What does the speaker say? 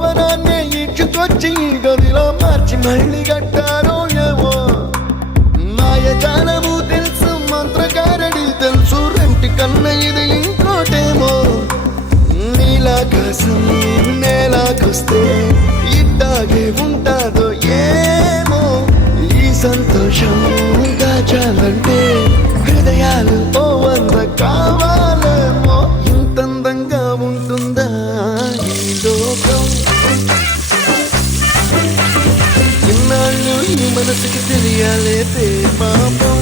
భవనాన్ని ఇచ్చుకొచ్చి గదిలో మార్చి మళ్ళీ కట్టారో ఏమో మాయజాలము తెలుసు మంత్రకారడి తెలుసు రెంటి కన్న ఇది ఇంకోటేమో నీలాకాశం నేలాకొస్తే ఇట్టాగే ఉంటాదో ఏమో ఈ సంతోషం దాచాలంటే హృదయాలు ఓ వంద కావాలేమో ఇంతందంగా ఉంటుందా ఈ లోకం ఇన్నాళ్ళు ఈ మనసుకి తెలియాలే పాపం